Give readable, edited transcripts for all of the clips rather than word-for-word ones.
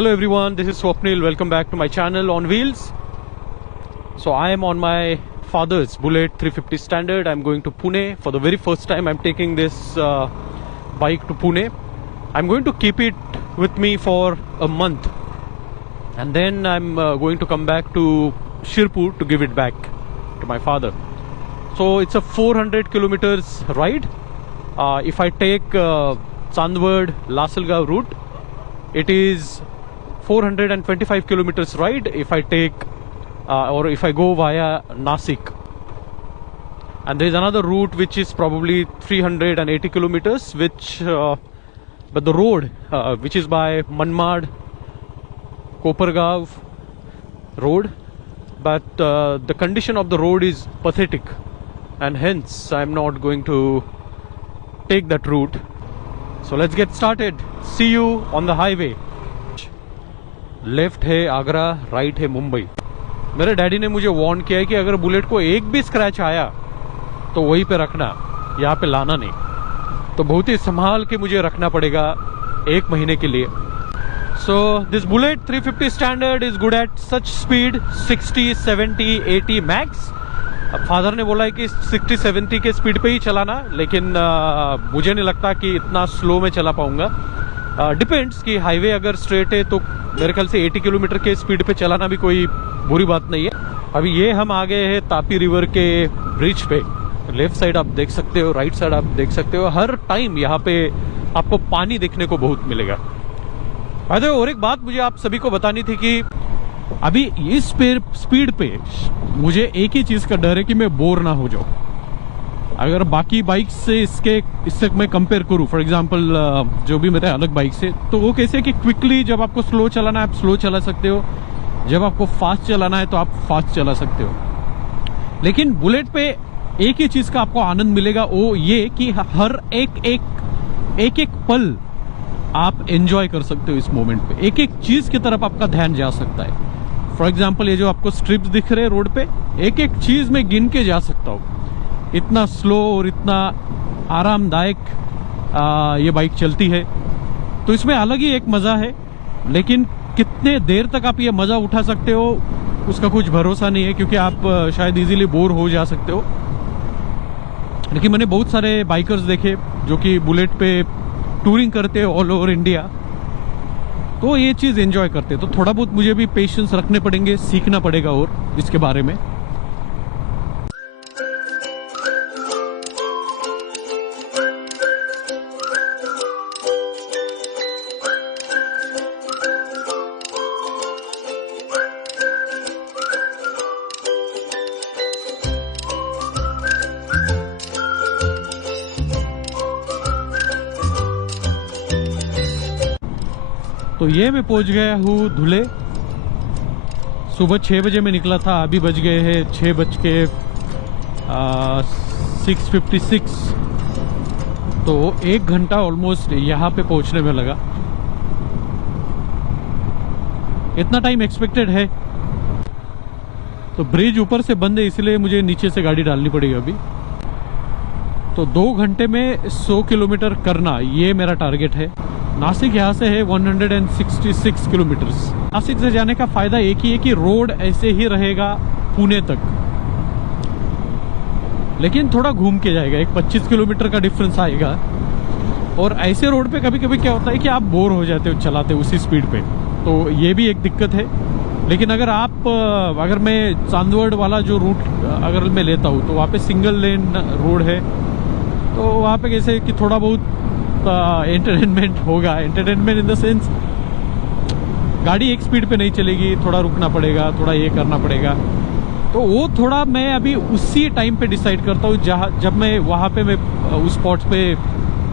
Hello everyone, this is Swapnil. Welcome back to my channel on wheels. So I am on my father's Bullet 350 Standard. I'm going to Pune for the very first time. I'm taking this bike to Pune. I'm going to keep it with me for a month, and then I'm going to come back to Shirpur to give it back to my father. So it's a 400 kilometers ride. If I take Chandwad Lasalgaon route, it is 425 kilometers ride. If I take or if I go via Nasik, and there is another route which is probably 380 kilometers, which but the road which is by Manmad Kopargaon road, but the condition of the road is pathetic, and hence I am not going to take that route. So let's get started. See you on the highway. Left है Agra, right है मुंबई. मेरे daddy ने मुझे warn किया है कि अगर bullet को एक भी स्क्रैच आया तो वहीं पे रखना, यहाँ पे लाना नहीं. तो बहुत ही संभाल के मुझे रखना पड़ेगा 1 महीने के लिए. So this bullet 350 standard is good at such speed 60, 70, 80 max. Father ने बोला है कि 60-70 के स्पीड पे ही चलाना, लेकिन मुझे नहीं लगता कि इतना स्लो में चला पाऊंगा. डिपेंड्स कि हाईवे अगर स्ट्रेट है तो मेरे ख्याल से 80 किलोमीटर के स्पीड पे चलाना भी कोई बुरी बात नहीं है. अभी ये हम आ गए हैं तापी रिवर के ब्रिज पे. लेफ्ट साइड आप देख सकते हो, राइट साइड आप देख सकते हो. हर टाइम यहाँ पे आपको पानी देखने को बहुत मिलेगा. और एक बात मुझे आप सभी को बतानी थी कि अभी इस स्पीड पे मुझे एक ही चीज का डर है कि मैं बोर ना हो जाऊं. अगर बाकी बाइक से इससे मैं कंपेयर करूं, फॉर एग्जांपल जो भी मेरे अलग बाइक से, तो वो कैसे कि क्विकली जब आपको स्लो चलाना है आप स्लो चला सकते हो, जब आपको फास्ट चलाना है तो आप फास्ट चला सकते हो. लेकिन बुलेट पे एक ही चीज का आपको आनंद मिलेगा, वो ये कि हर एक पल आप एंजॉय कर सकते हो. इस मोमेंट पे एक एक चीज की तरफ आपका ध्यान जा सकता है. फॉर एग्जाम्पल ये जो आपको स्ट्रिप्स दिख रहे हैं रोड पे, एक एक चीज में गिन के जा सकता हूँ. इतना स्लो और इतना आरामदायक ये बाइक चलती है. तो इसमें अलग ही एक मजा है, लेकिन कितने देर तक आप ये मजा उठा सकते हो उसका कुछ भरोसा नहीं है, क्योंकि आप शायद इजीली बोर हो जा सकते हो. लेकिन मैंने बहुत सारे बाइकर्स देखे जो कि बुलेट पे टूरिंग करते हैं ऑल ओवर इंडिया, तो ये चीज एंजॉय करते. तो थोड़ा बहुत मुझे भी पेशेंस रखने पड़ेंगे, सीखना पड़ेगा और इसके बारे में. तो ये मैं पहुंच गया हूँ धुले. सुबह 6 बजे में निकला था, अभी बज गए हैं 6:56. तो 1 घंटा ऑलमोस्ट यहाँ पे पहुंचने में लगा. इतना टाइम एक्सपेक्टेड है. तो ब्रिज ऊपर से बंद है, इसलिए मुझे नीचे से गाड़ी डालनी पड़ेगी अभी. तो 2 घंटे में 100 किलोमीटर करना, ये मेरा टारगेट है. नासिक यहाँ से है 166 किलोमीटर्स. नासिक से जाने का फायदा एक ही है कि रोड ऐसे ही रहेगा पुणे तक, लेकिन थोड़ा घूम के जाएगा. एक 25 किलोमीटर का डिफरेंस आएगा. और ऐसे रोड पे कभी कभी क्या होता है कि आप बोर हो जाते हो चलाते उसी स्पीड पे, तो ये भी एक दिक्कत है. लेकिन अगर मैं चांदवड वाला जो रूट अगर मैं लेता हूँ, तो वहाँ पे सिंगल लेन रोड है, तो वहाँ पे कैसे कि थोड़ा बहुत एंटरटेनमेंट होगा. एंटरटेनमेंट इन द सेंस गाड़ी एक स्पीड पे नहीं चलेगी, थोड़ा रुकना पड़ेगा, थोड़ा ये करना पड़ेगा. तो वो थोड़ा मैं अभी उसी टाइम पे डिसाइड करता हूँ, जब मैं वहाँ पे मैं उस स्पॉट पे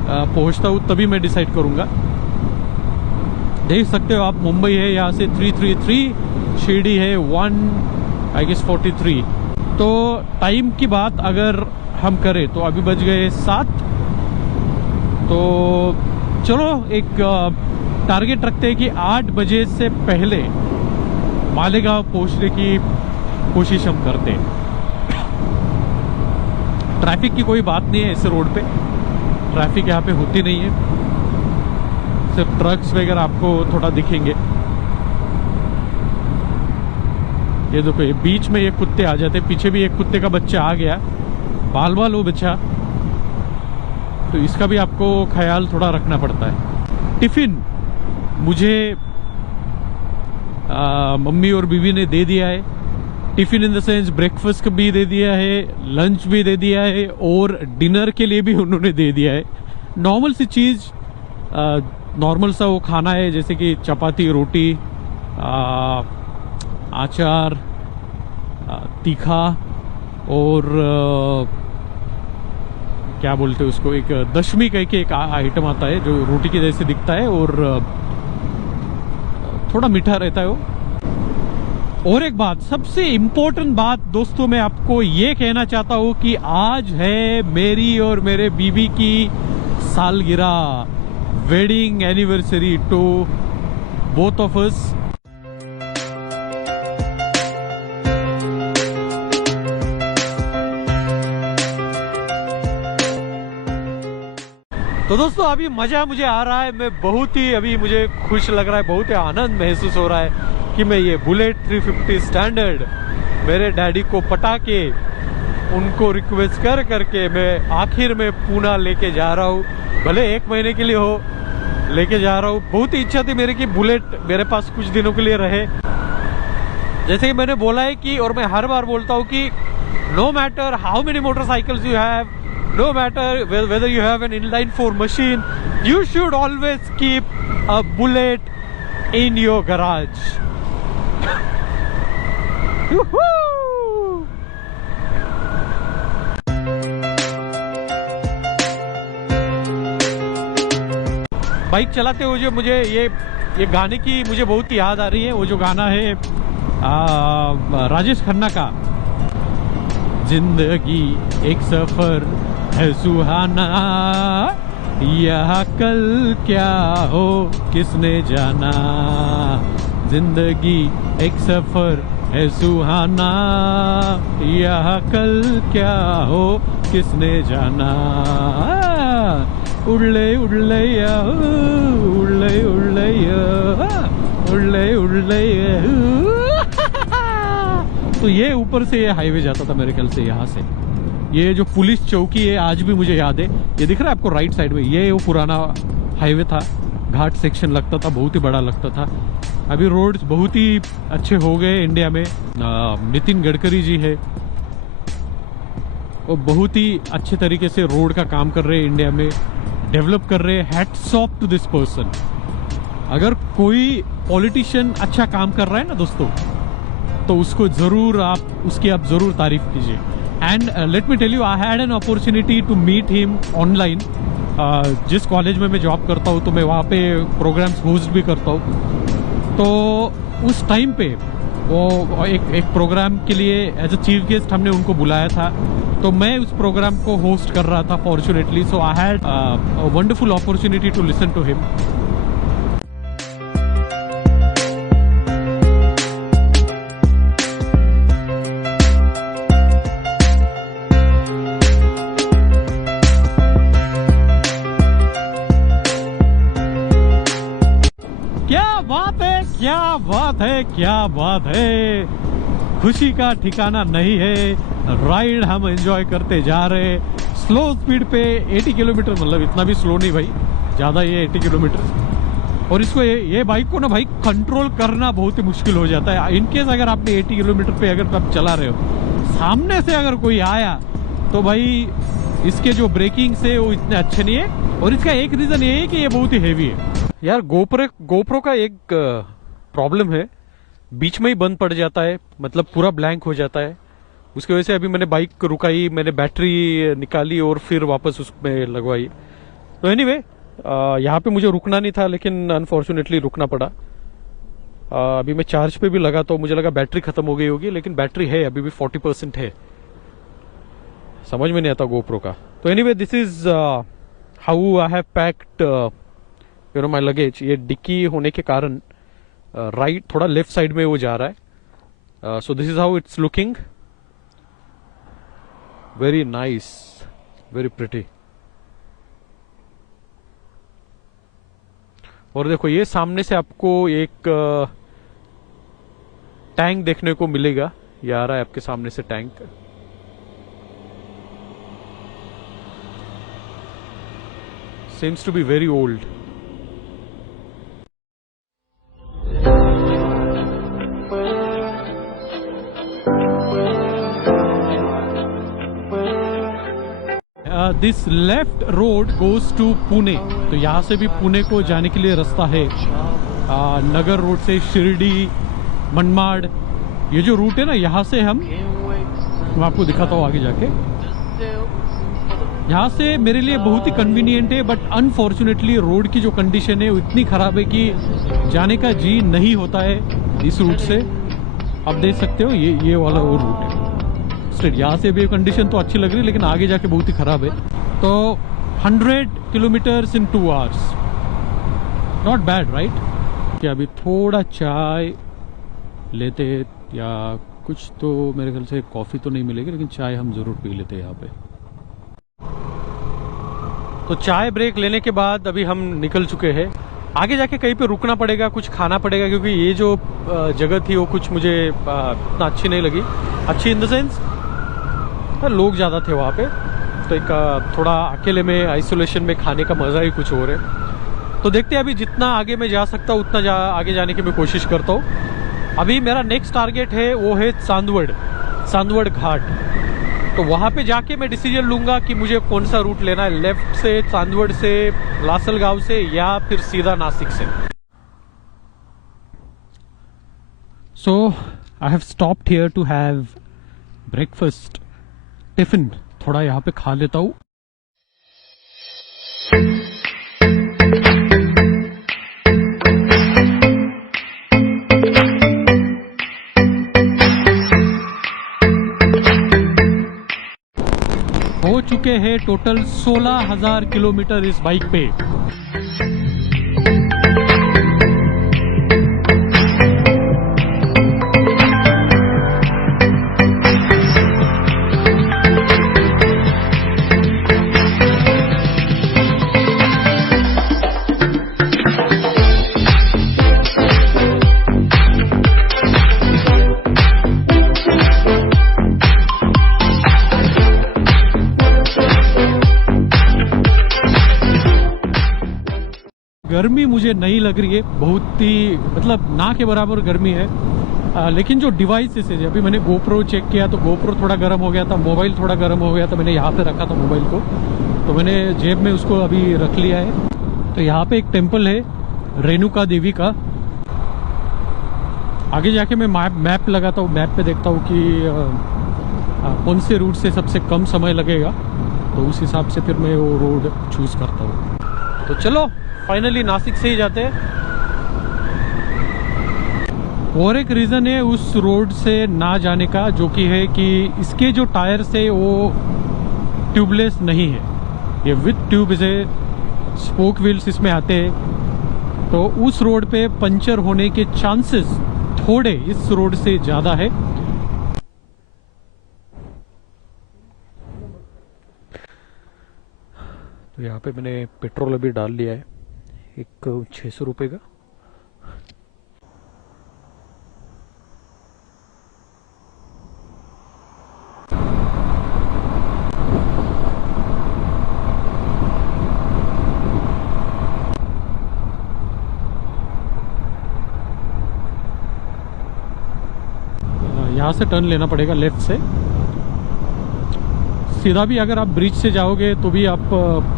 पहुँचता हूँ, तभी मैं डिसाइड करूँगा. देख सकते हो आप, मुंबई है यहाँ से 333, शिरडी है 143. तो टाइम की बात अगर हम करें तो अभी बज गए 7. तो चलो एक टारगेट रखते हैं कि 8 बजे से पहले मालेगांव पहुंचने की कोशिश हम करते हैं. ट्रैफिक की कोई बात नहीं है इस रोड पे, ट्रैफिक यहाँ पे होती नहीं है. सिर्फ ट्रक्स वगैरह आपको थोड़ा दिखेंगे. ये देखो, ये बीच में ये कुत्ते आ जाते, पीछे भी एक कुत्ते का बच्चा आ गया, बाल बाल वो बच्चा, तो इसका भी आपको ख्याल थोड़ा रखना पड़ता है। टिफिन मुझे मम्मी और बीवी ने दे दिया है। Tiffin in the sense breakfast भी दे दिया है, लंच भी दे दिया है, और डिनर के लिए भी उन्होंने दे दिया है। नॉर्मल सी चीज, नॉर्मल सा वो खाना है, जैसे कि चपाती, रोटी, अचार, तीखा, और क्या बोलते हैं उसको, एक दशमी कह के एक आइटम आता है जो रोटी के जैसे दिखता है और थोड़ा मीठा रहता है वो। और एक बात, सबसे इम्पोर्टेंट बात दोस्तों, मैं आपको ये कहना चाहता हूँ कि आज है मेरी और मेरे बीवी की सालगिरह, wedding anniversary to both of us. तो दोस्तों अभी मजा मुझे आ रहा है, मैं बहुत ही अभी मुझे खुश लग रहा है, बहुत ही आनंद महसूस हो रहा है कि मैं ये बुलेट 350 स्टैंडर्ड मेरे डैडी को पटा के, उनको रिक्वेस्ट कर करके मैं आखिर में पूना लेके जा रहा हूँ। भले 1 महीने के लिए हो, लेके जा रहा हूँ। बहुत ही इच्छा थी मेरी कि बुलेट मेरे पास कुछ दिनों के लिए रहे। जैसे कि मैंने बोला है कि, और मैं हर बार बोलता हूँ कि no matter how many motorcycles you have, no matter whether you have an inline 4 machine, you should always keep a bullet in your garage. Bike चलाते हुए जो मुझे ये गाने की मुझे बहुत ही याद आ रही है। वो जो गाना है राजेश खन्ना का, जिंदगी एक सफर है सुहाना, यह कल क्या हो किसने जाना, जिंदगी एक सफर है सुहाना, यह कल क्या हो किसने जाना, उड़ले उड़ले उड़ले उड़ले उड़ले उड़ले। तो ये ऊपर से ये हाईवे जाता था मेरे ख्याल से, यहाँ से। ये जो पुलिस चौकी है आज भी मुझे याद है, ये दिख रहा है आपको राइट साइड में, ये वो पुराना हाईवे था, घाट सेक्शन लगता था, बहुत ही बड़ा लगता था। अभी रोड्स बहुत ही अच्छे हो गए इंडिया में। नितिन गडकरी जी है, वो बहुत ही अच्छे तरीके से रोड का काम कर रहे हैं इंडिया में, डेवलप कर रहे हैं। Hats off to this person. अगर कोई पॉलिटिशियन अच्छा काम कर रहा है ना दोस्तों, तो उसको जरूर उसकी आप जरूर तारीफ कीजिए। And let me tell you, I had an opportunity to meet him online. जिस कॉलेज में मैं जॉब करता हूँ तो मैं वहाँ पे प्रोग्राम्स होस्ट भी करता हूँ। तो उस टाइम पे वो एक प्रोग्राम के लिए एज अ चीफ गेस्ट हमने उनको बुलाया था, तो मैं उस प्रोग्राम को होस्ट कर रहा था fortunately. So I had a wonderful opportunity to listen to him. क्या बात है, क्या बात है, खुशी का ठिकाना नहीं है। राइड हम एंजॉय करते जा रहे, स्लो स्पीड पे 80 किलोमीटर, मतलब इतना भी स्लो नहीं भाई, ज्यादा ये 80 किलोमीटर। और इसको ये बाइक को ना भाई कंट्रोल करना बहुत ही मुश्किल हो जाता है। इनकेस अगर आपने 80 किलोमीटर पे अगर आप चला रहे हो, सामने से अगर कोई आया तो भाई इसके जो ब्रेकिंग से वो इतने अच्छे नहीं है। और इसका एक रीजन ये है कि ये बहुत ही हेवी है यार। गोप्रो का एक प्रॉब्लम है, बीच में ही बंद पड़ जाता है, मतलब पूरा ब्लैंक हो जाता है। उसकी वजह से अभी मैंने बाइक रुकाई, मैंने बैटरी निकाली और फिर वापस उसमें लगवाई। तो एनीवे, यहाँ पे मुझे रुकना नहीं था, लेकिन अनफॉर्चुनेटली रुकना पड़ा। अभी मैं चार्ज पे भी लगा तो मुझे लगा बैटरी खत्म हो गई होगी, लेकिन बैटरी है अभी भी 40% है। समझ में नहीं आता गोप्रो का। तो anyway, this is how I have packed you know my luggage. ये डिक्की होने के कारण राइट थोड़ा लेफ्ट साइड में वो जा रहा है। So this is how it's looking, very nice, very pretty. और देखो ये सामने से आपको एक टैंक देखने को मिलेगा। ये आ रहा है आपके सामने से tank. Seems to be very old. This left road goes to Pune. तो यहाँ से भी पुणे को जाने के लिए रास्ता है। नगर रोड से शिरडी, मनमाड़, ये जो रूट है ना, यहाँ से मैं आपको दिखाता हूँ आगे जाके। यहाँ से मेरे लिए बहुत ही कन्वीनियंट है, बट अनफॉर्चुनेटली रोड की जो कंडीशन है वो इतनी खराब है कि जाने का जी नहीं होता है इस रूट से। आप देख सकते हो ये वाला वो रूट है। स्ट्रेट यहाँ से भी कंडीशन तो अच्छी लग रही है, लेकिन आगे जाके बहुत ही खराब है। तो 100 kilometres in 2 hours, not bad right. क्या अभी थोड़ा चाय लेते या कुछ, तो मेरे ख्याल से कॉफ़ी तो नहीं मिलेगी, लेकिन चाय हम ज़रूर पी लेते हैं यहाँ पे। तो चाय ब्रेक लेने के बाद अभी हम निकल चुके हैं। आगे जाके कहीं पे रुकना पड़ेगा, कुछ खाना पड़ेगा, क्योंकि ये जो जगह थी वो कुछ मुझे इतना अच्छी नहीं लगी। अच्छी इन द सेंस लोग ज़्यादा थे वहाँ पे, तो एक थोड़ा अकेले में आइसोलेशन में खाने का मज़ा ही कुछ और है। तो देखते हैं अभी जितना आगे मैं जा सकता हूँ उतना आगे जाने की मैं कोशिश करता हूँ। अभी मेरा नेक्स्ट टारगेट है वो है चांदवड़ घाट। तो वहाँ पे जाके मैं डिसीजन लूँगा कि मुझे कौन सा रूट लेना है, लेफ्ट से चांदवड़ से, लासलगांव से, या फिर सीधा नासिक से। So I have stopped here to have breakfast, tiffin थोड़ा यहाँ पे खा लेता हूँ। हो चुके हैं टोटल 16,000 किलोमीटर इस बाइक पे। गर्मी मुझे नहीं लग रही है, बहुत ही मतलब ना के बराबर गर्मी है। लेकिन जो डिवाइसेस है, अभी मैंने गोप्रो चेक किया तो गोप्रो थोड़ा गर्म हो गया था, मोबाइल थोड़ा गर्म हो गया था। मैंने यहाँ पे रखा था मोबाइल को, तो मैंने जेब में उसको अभी रख लिया है। तो यहाँ पे एक टेम्पल है रेणुका देवी का। आगे जाके मैं मैप लगाता हूँ, मैप पे देखता हूँ कि कौन से रूट से सबसे कम समय लगेगा, तो उस हिसाब से फिर मैं वो रोड चूज करता हूँ। तो चलो फाइनली नासिक से ही जाते हैं। और एक रीज़न है उस रोड से ना जाने का, जो कि है कि इसके जो टायर्स है वो ट्यूबलेस नहीं है, ये विद ट्यूब से स्पोक व्हील्स इसमें आते हैं। तो उस रोड पे पंचर होने के चांसेस थोड़े इस रोड से ज़्यादा है। तो यहाँ पे मैंने पेट्रोल अभी डाल लिया है, एक 600 रुपये का। यहाँ से टर्न लेना पड़ेगा लेफ्ट से। सीधा भी अगर आप ब्रिज से जाओगे तो भी आप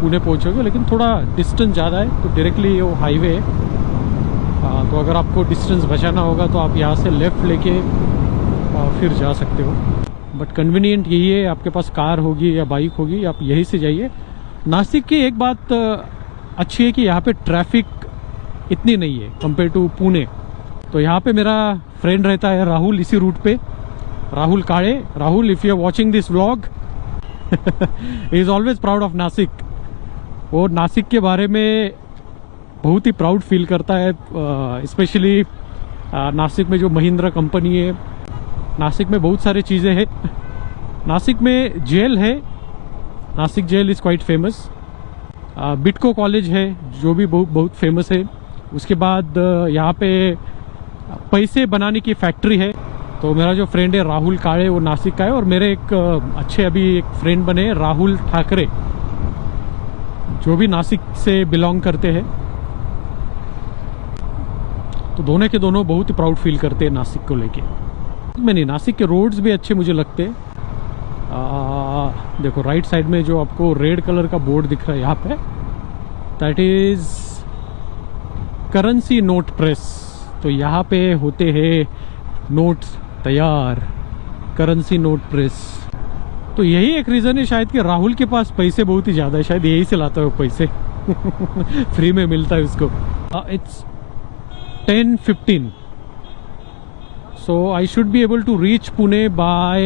पुणे पहुँचोगे, लेकिन थोड़ा डिस्टेंस ज़्यादा है, तो डायरेक्टली वो हाईवे है। तो अगर आपको डिस्टेंस बचाना होगा तो आप यहाँ से लेफ़्ट लेके फिर जा सकते हो। बट कन्वीनियंट यही है, आपके पास कार होगी या बाइक होगी, आप यहीं से जाइए। नासिक की एक बात अच्छी है कि यहाँ पे ट्रैफिक इतनी नहीं है कंपेयर टू पुणे। तो यहाँ पे मेरा फ्रेंड रहता है राहुल, इसी रूट पे, Rahul Kade. Rahul, if you are watching this vlog, he is always proud of Nashik. वो नासिक के बारे में बहुत ही प्राउड फील करता है, स्पेशली नासिक में जो महिंद्रा कंपनी है। नासिक में बहुत सारी चीज़ें हैं। नासिक में जेल है, Nashik jail is quite famous. Bytco college है जो भी बहुत फेमस है। उसके बाद यहाँ पे पैसे बनाने की फैक्ट्री है। तो मेरा जो फ्रेंड है राहुल काळे वो नासिक का है, और मेरे एक अच्छे अभी एक फ्रेंड बने राहुल ठाकरे जो भी नासिक से बिलोंग करते हैं। तो दोनों के दोनों बहुत ही प्राउड फील करते हैं नासिक को लेके। मैंने नासिक के रोड्स भी अच्छे मुझे लगते हैं। देखो राइट साइड में जो आपको रेड कलर का बोर्ड दिख रहा है यहाँ पे, that is currency note press. तो यहाँ पे होते हैं नोट्स तैयार, करेंसी नोट प्रेस। तो यही एक रीजन है शायद कि राहुल के पास पैसे बहुत ही ज्यादा है, शायद यही से लाता है पैसे फ्री में मिलता है उसको। It's 10:15, so I should be able to reach Pune by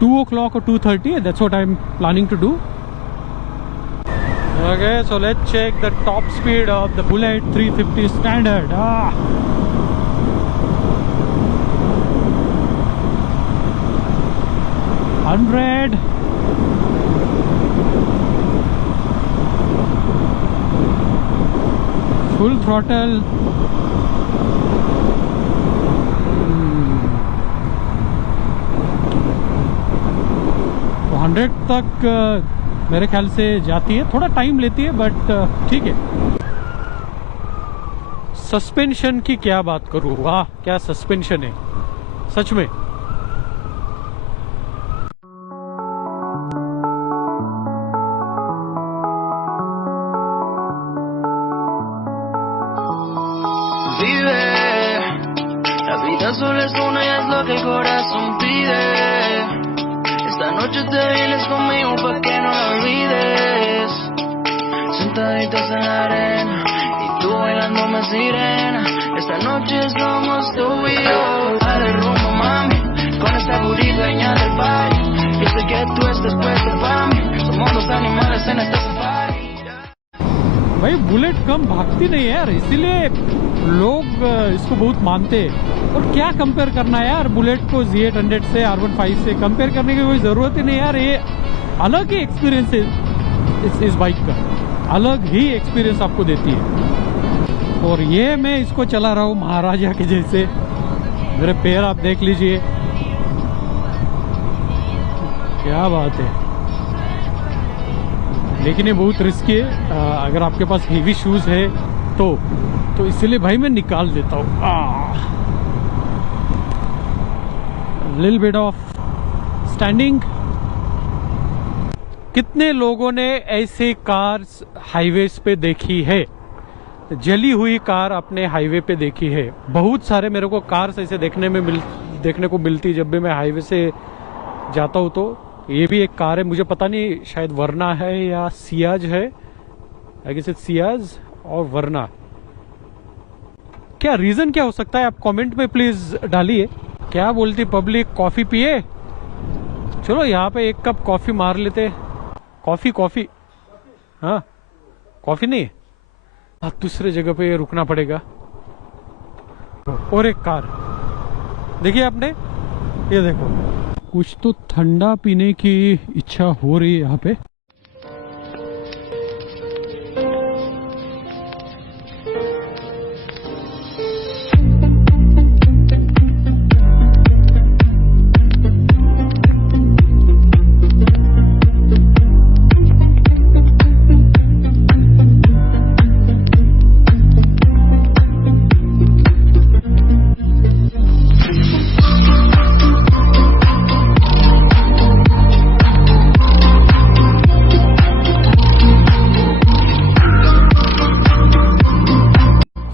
2 o'clock or 2:30. That's what I'm planning to do. Okay, so let's check the top speed of the Bullet 350 standard. 100. Full throttle. 100 तक मेरे ख्याल से जाती है, थोड़ा time लेती है but ठीक है। सस्पेंशन की क्या बात करूं, वाह क्या सस्पेंशन है सच में। Solo es una y es lo que el corazón pide. Esta noche te vienes conmigo pa' que no lo olvides. Sentaditos en la arena y tú bailándome sirena. Esta noche somos tú y yo. Dale rumbo mami, con esta booty dueña del party. Yo sé que tú estás puesto pa' mí. Somos dos animales en esta safari. भाई bullet कम भागती नहीं है यार, इसीलिए लोग इसको बहुत मानते हैं। और क्या कंपेयर करना है यार बुलेट को Z800 से, R15 से कंपेयर करने की कोई ज़रूरत ही नहीं यार। ये अलग ही एक्सपीरियंस है, इस बाइक का अलग ही एक्सपीरियंस आपको देती है। और ये मैं इसको चला रहा हूँ महाराजा के जैसे, मेरे पैर आप देख लीजिए, क्या बात है। लेकिन ये बहुत रिस्की है, अगर आपके पास हेवी शूज है तो इसीलिए भाई मैं निकाल देता हूँ। Little bit of standing. कितने लोगों ने ऐसे कार्स हाईवेज पे देखी है, जली हुई कार अपने हाईवे पे देखी है? बहुत सारे मेरे को कार्स ऐसे देखने को मिलती जब भी मैं हाईवे से जाता हूँ। तो ये भी एक कार है, मुझे पता नहीं शायद वरना है या सियाज है, आई गेस इट्स सियाज और वरना। क्या रीजन क्या हो सकता है, आप कमेंट में प्लीज डालिए। क्या बोलती पब्लिक, कॉफी पिए? चलो यहाँ पे एक कप कॉफी मार लेते। कॉफी हाँ कॉफी नहीं, हाँ दूसरे जगह पे रुकना पड़ेगा। और एक कार देखिए आपने, ये देखो कुछ तो ठंडा पीने की इच्छा हो रही है यहाँ पे।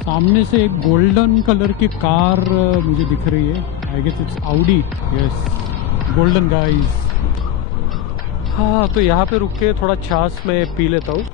सामने से एक गोल्डन कलर की कार मुझे दिख रही है, I guess it's Audi, yes golden guys. हाँ तो यहाँ पे रुक के थोड़ा छाछ में पी लेता हूँ।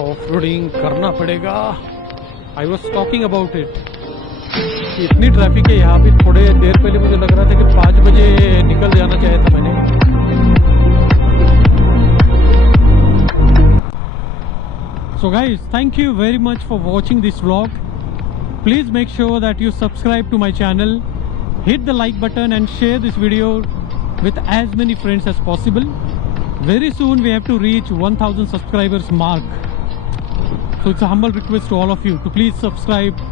ऑफ रोडिंग करना पड़ेगा. I was talking about it. इतनी ट्रैफिक है यहाँ पे. थोड़े देर पहले मुझे लग रहा था कि 5 बजे निकल जाना चाहिए था मैंने. So guys, thank you very much for watching this vlog. Please make sure that you subscribe to my channel, hit the like button and share this video with as many friends as possible. Very soon we have to reach 1000 subscribers mark. So it's a humble request to all of you to please subscribe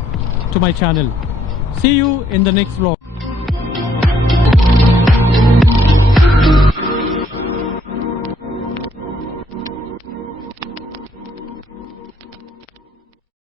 to my channel. See you in the next vlog.